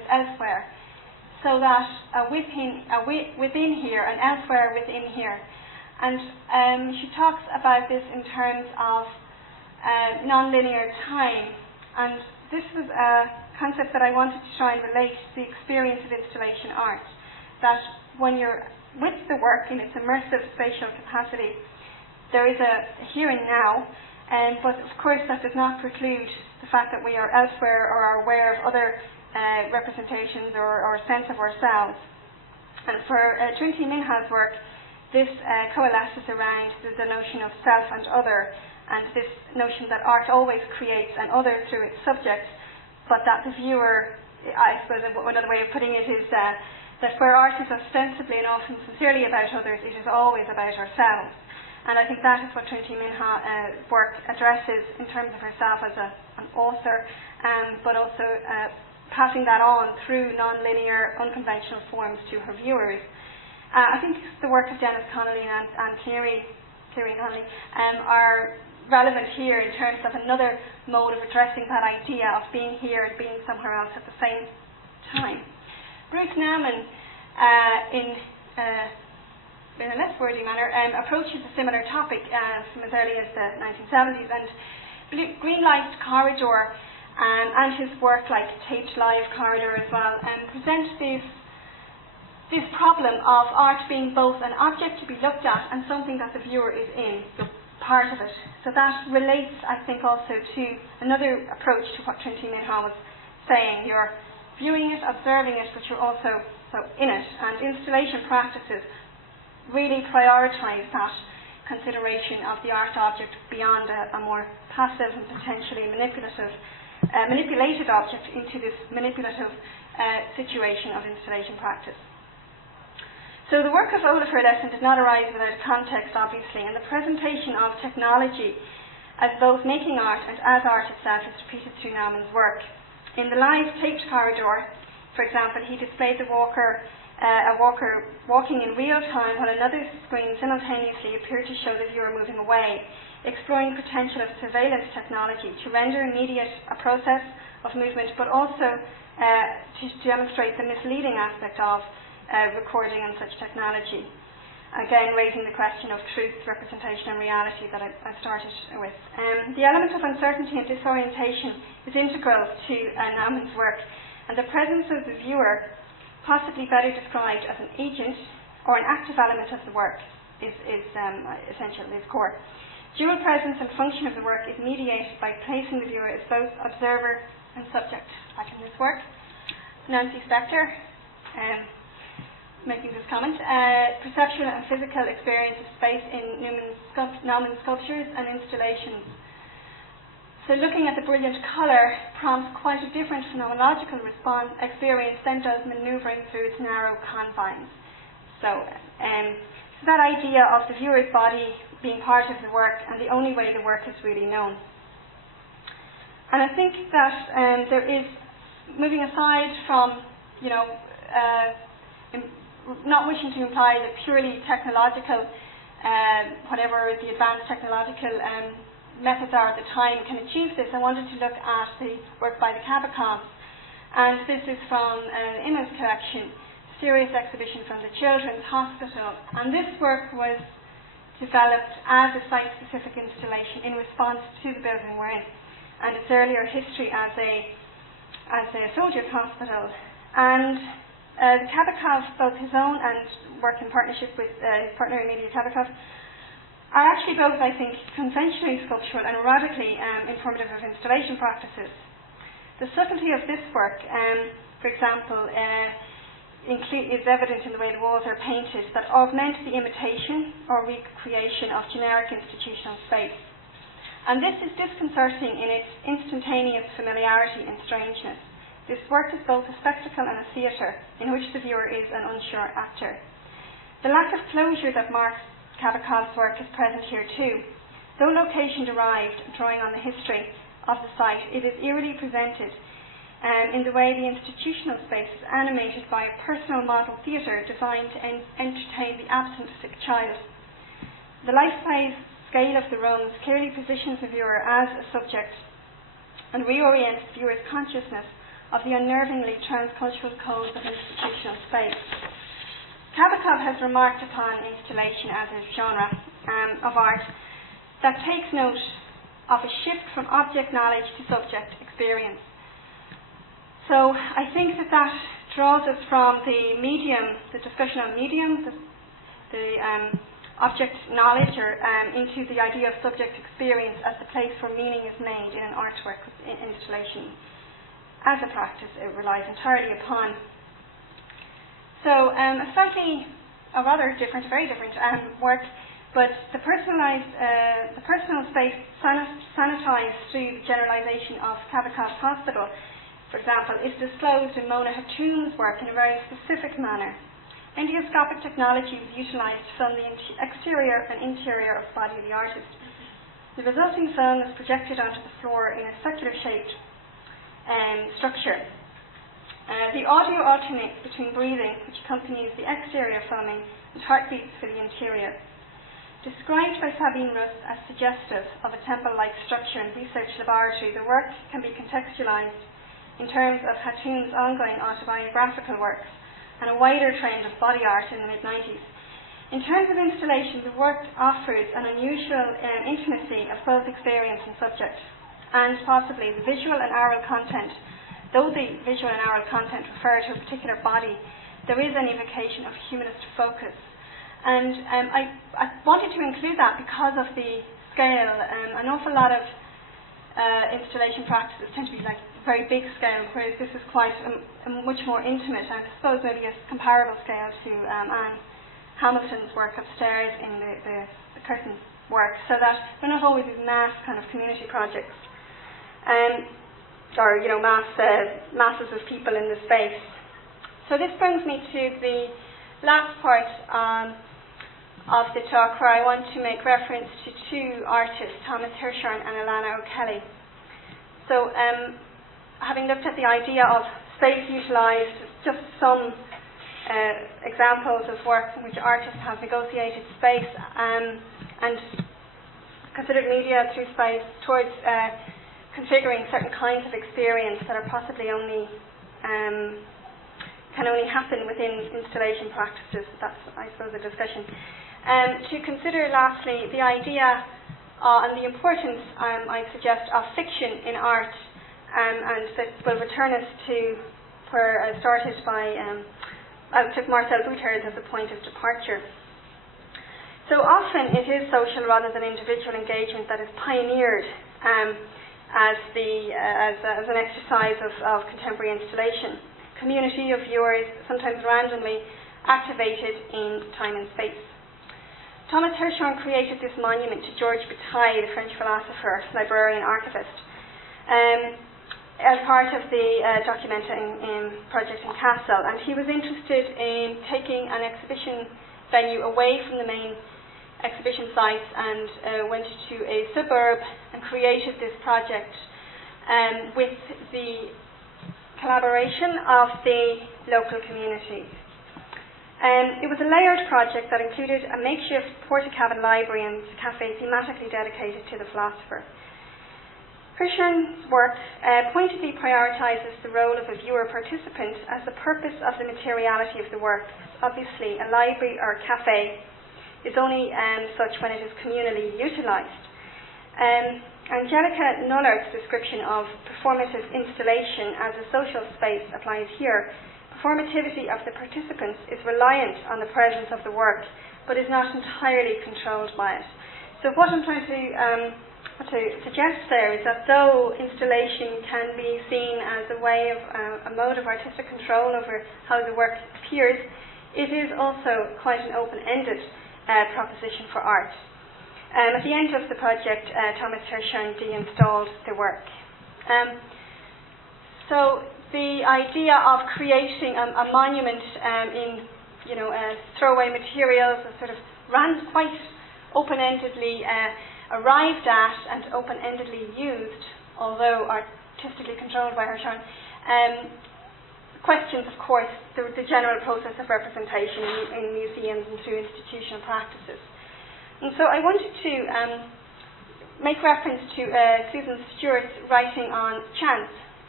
elsewhere, so that within here and elsewhere within here. And she talks about this in terms of non-linear time, and this was a concept that I wanted to try and relate to the experience of installation art, that when you're with the work in its immersive spatial capacity, there is a here and now, but of course that does not preclude the fact that we are elsewhere or are aware of other representations or sense of ourselves. And for Trinity Minha's work, this coalesces around the notion of self and other, and this notion that art always creates an other through its subject, but that the viewer, I suppose another way of putting it is that where art is ostensibly and often sincerely about others, it is always about ourselves. And I think that is what Trinity Minha's work addresses in terms of herself as an author, but also passing that on through non-linear, unconventional forms to her viewers. I think the work of Dennis Connolly and Cleary Connolly are relevant here in terms of another mode of addressing that idea of being here and being somewhere else at the same time. Bruce Nauman, in a less wordy manner, approaches a similar topic from as early as the 1970s, and Greenlight Corridor and his work, like Taped Live Corridor as well, present this problem of art being both an object to be looked at and something that the viewer is in, so part of it. So that relates, I think, also to another approach to what Trinity Minha was saying. You're viewing it, observing it, but you're also so in it. And installation practices really prioritise that consideration of the art object beyond a more passive and potentially manipulated object into this manipulative situation of installation practice. So the work of Ólafur Eliasson did not arise without context, obviously, and the presentation of technology as both making art and as art itself is repeated through Nauman's work. In the live taped corridor, for example, he displayed a walker walking in real time while another screen simultaneously appeared to show the viewer moving away, exploring the potential of surveillance technology to render immediate a process of movement, but also to demonstrate the misleading aspect of recording and such technology. Again, raising the question of truth, representation and reality that I started with. The element of uncertainty and disorientation is integral to Nauman's work, and the presence of the viewer, possibly better described as an agent or an active element of the work, is essential, is core. Dual presence and function of the work is mediated by placing the viewer as both observer and subject. Like in this work, Nancy Spector, making this comment, perceptual and physical experience of space in Nauman's sculptures and installations. So looking at the brilliant colour prompts quite a different phenomenological experience than does manoeuvring through its narrow confines. So that idea of the viewer's body being part of the work and the only way the work is really known. And I think that there is, moving aside from, not wishing to imply that purely technological, whatever the advanced technological methods are at the time can achieve this, I wanted to look at the work by the Kabakovs. And this is from Imma's collection, Serious Exhibition from the Children's Hospital. And this work was developed as a site-specific installation in response to the building we're in, and its earlier history as a soldiers' hospital. And the Kabakovs, both his own and work in partnership with his partner Emilia Kabakov, are actually both, I think, conventionally sculptural and radically informative of installation practices. The subtlety of this work, for example, is evident in the way the walls are painted that augment the imitation or recreation of generic institutional space. And this is disconcerting in its instantaneous familiarity and strangeness. This work is both a spectacle and a theatre in which the viewer is an unsure actor. The lack of closure that marks Kabakov's work is present here too. Though location derived, drawing on the history of the site, it is eerily presented in the way the institutional space is animated by a personal model theatre designed to entertain the absent sick child. The life-size scale of the rooms clearly positions the viewer as a subject and reorients the viewer's consciousness of the unnervingly transcultural codes of institutional space. Kabakov has remarked upon installation as a genre of art that takes note of a shift from object knowledge to subject experience. So I think that draws us from the medium, the discussion on medium, the object knowledge, or into the idea of subject experience as the place where meaning is made in an artwork installation. As a practice, it relies entirely upon. So a rather different, very different work, but the personal space sanitized through the generalization of Kabakov's hospital, for example, is disclosed in Mona Hatoum's work in a very specific manner. Endoscopic technology was utilized to film the exterior and interior of the body of the artist. The resulting film is projected onto the floor in a circular-shaped structure. The audio alternates between breathing, which accompanies the exterior filming, and heartbeats for the interior. Described by Sabine Russ as suggestive of a temple-like structure and research laboratory, the work can be contextualized in terms of Hatoum's ongoing autobiographical works and a wider trend of body art in the mid-90s. In terms of installation, the work offers an unusual intimacy of both experience and subject, and possibly the visual and oral content. Though the visual and oral content refer to a particular body, there is an evocation of humanist focus. And I wanted to include that because of the scale. An awful lot of installation practices tend to be like very big scale, whereas this is quite a much more intimate, and I suppose maybe a comparable scale to Anne Hamilton's work upstairs in the curtain work, so that they're not always these mass kind of community projects. Or masses of people in the space. So this brings me to the last part of the talk, where I want to make reference to two artists, Thomas Hirshhorn and Alana O'Kelly. So having looked at the idea of space utilised, just some examples of work in which artists have negotiated space and considered media through space towards configuring certain kinds of experience that are possibly can only happen within installation practices. That's, I suppose, a discussion. To consider, lastly, the idea and the importance, I suggest, of fiction in art, and that will return us to where I started by, I took Marcel Bouters as a point of departure. So often it is social rather than individual engagement that is pioneered as an exercise of contemporary installation. Community of viewers, sometimes randomly activated in time and space. Thomas Hirshhorn created this monument to Georges Bataille, the French philosopher, librarian, archivist, as part of the Documenta project in Kassel, and he was interested in taking an exhibition venue away from the main exhibition sites and went to a suburb and created this project with the collaboration of the local community. It was a layered project that included a makeshift Portakabin library and cafe thematically dedicated to the philosopher. Hirshhorn's work pointedly prioritises the role of a viewer participant as the purpose of the materiality of the work. Obviously, a library or cafe is only such when it is communally utilised. Angelica Nullert's description of performative installation as a social space applies here. Performativity of the participants is reliant on the presence of the work, but is not entirely controlled by it. So what I'm trying to suggest there is that though installation can be seen as a way of a mode of artistic control over how the work appears, it is also quite an open-ended proposition for art. At the end of the project, Thomas Hirshhorn de-installed the work. So the idea of creating a monument in, throwaway materials, sort of ran quite open-endedly arrived at and open-endedly used, although artistically controlled by Hirshhorn, questions, of course, the general process of representation in museums and through institutional practices. And so I wanted to make reference to Susan Stewart's writing on chance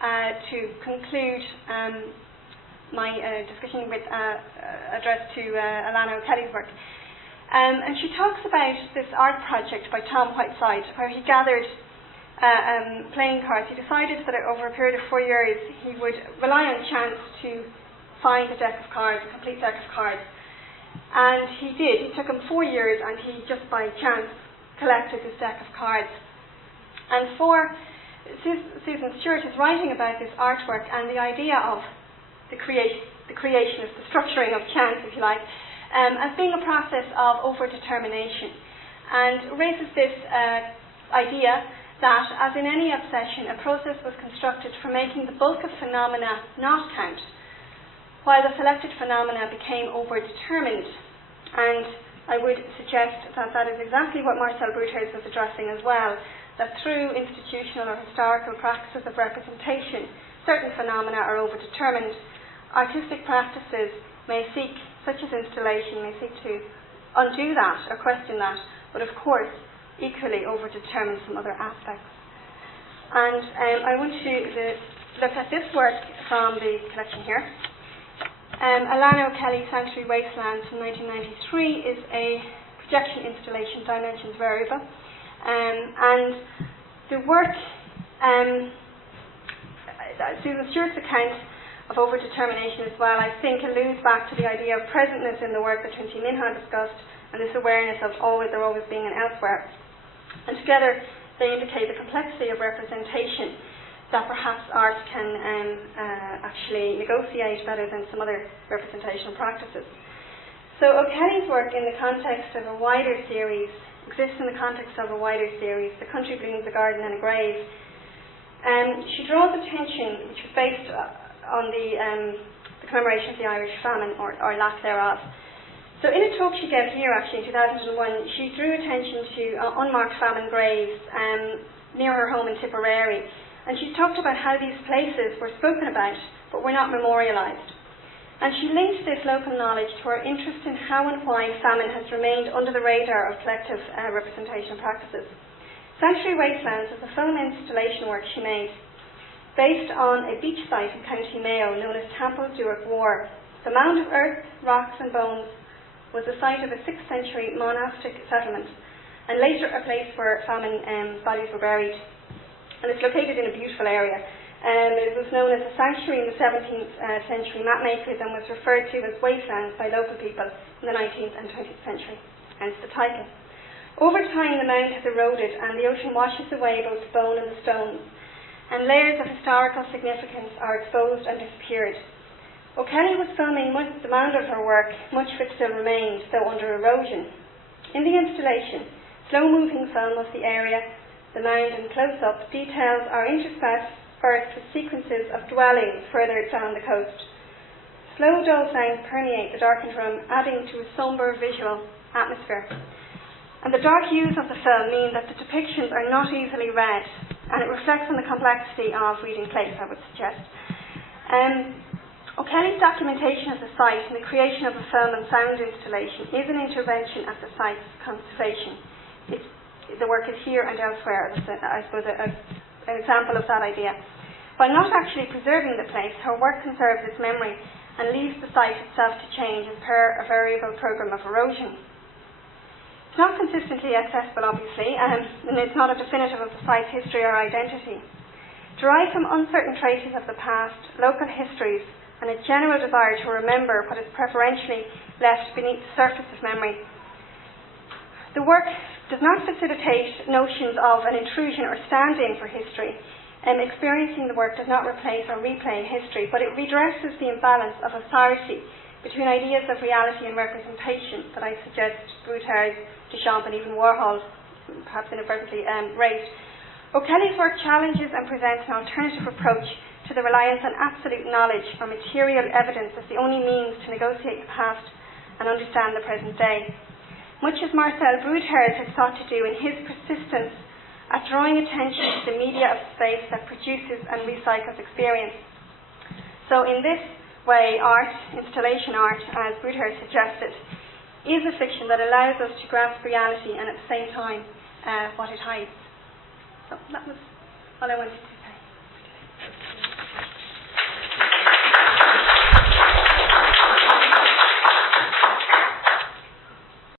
to conclude my discussion with address to Alana O'Kelly's work. And she talks about this art project by Tom Whiteside, where he gathered playing cards. He decided that over a period of 4 years he would rely on chance to find a deck of cards, a complete deck of cards. And he did. It took him 4 years, and he just by chance collected this deck of cards. And for Susan Stewart is writing about this artwork and the idea of the creation of the structuring of chance, if you like, as being a process of overdetermination, and raises this idea that, as in any obsession, a process was constructed for making the bulk of phenomena not count, while the selected phenomena became overdetermined. And I would suggest that that is exactly what Marcel Bruters was addressing as well, that through institutional or historical practices of representation, certain phenomena are overdetermined. Artistic practices may seek, such as installation, may seek to undo that or question that, but of course equally overdetermine some other aspects. And I want to look at this work from the collection here. Alana O'Kelly, Sanctuary Wastelands from 1993 is a projection installation, dimensions variable. And the work, Susan Stewart's account of overdetermination as well, I think alludes back to the idea of presentness in the work that Trinity Minhan discussed, and this awareness of there always being an elsewhere. And together they indicate the complexity of representation that perhaps art can actually negotiate better than some other representational practices. So O'Kelly's work in the context of a wider series exists in the context of a wider series, The Country Blooms, A Garden and a Grave. She draws attention, which was based on the commemoration of the Irish famine, or lack thereof. So in a talk she gave here actually in 2001, she drew attention to unmarked famine graves near her home in Tipperary, and she talked about how these places were spoken about but were not memorialised. And she linked this local knowledge to her interest in how and why famine has remained under the radar of collective representation practices. Sanctuary Wastelands is a film installation work she made based on a beach site in County Mayo known as Temple Duach War. The mound of earth, rocks and bones was the site of a 6th century monastic settlement, and later a place where famine bodies were buried. And it's located in a beautiful area. It was known as a sanctuary in the 17th century mapmakers and was referred to as wastelands by local people in the 19th and 20th century, hence the title. Over time the mound has eroded and the ocean washes away both the bone and the stones, and layers of historical significance are exposed and disappeared. O'Kelly was filming the mound of her work, much of it still remained, though under erosion. In the installation, slow-moving film of the area, the mound and close-up, details are interspersed with sequences of dwellings further down the coast. Slow, dull sounds permeate the darkened room, adding to a sombre visual atmosphere. And the dark hues of the film mean that the depictions are not easily read, and it reflects on the complexity of reading place, I would suggest. O'Kelly's documentation of the site and the creation of a film and sound installation is an intervention at the site's conservation. The work is here and elsewhere, I suppose, an example of that idea. While not actually preserving the place, her work conserves its memory and leaves the site itself to change as per a variable program of erosion. It's not consistently accessible, obviously, and it's not a definitive of the site's history or identity. Derived from uncertain traces of the past, local histories, and a general desire to remember what is preferentially left beneath the surface of memory, the work does not facilitate notions of an intrusion or stand-in for history. Experiencing the work does not replace or replay history, but it redresses the imbalance of authority between ideas of reality and representation that I suggest Bruters, Duchamp and even Warhol perhaps inadvertently raised. O'Kelly's work challenges and presents an alternative approach to the reliance on absolute knowledge or material evidence as the only means to negotiate the past and understand the present day, much as Marcel Bruters has sought to do in his persistence at drawing attention to the media of space that produces and recycles experience. So in this way, art, installation art, as Bruters suggested, is a fiction that allows us to grasp reality and at the same time what it hides. So that was all I wanted to say.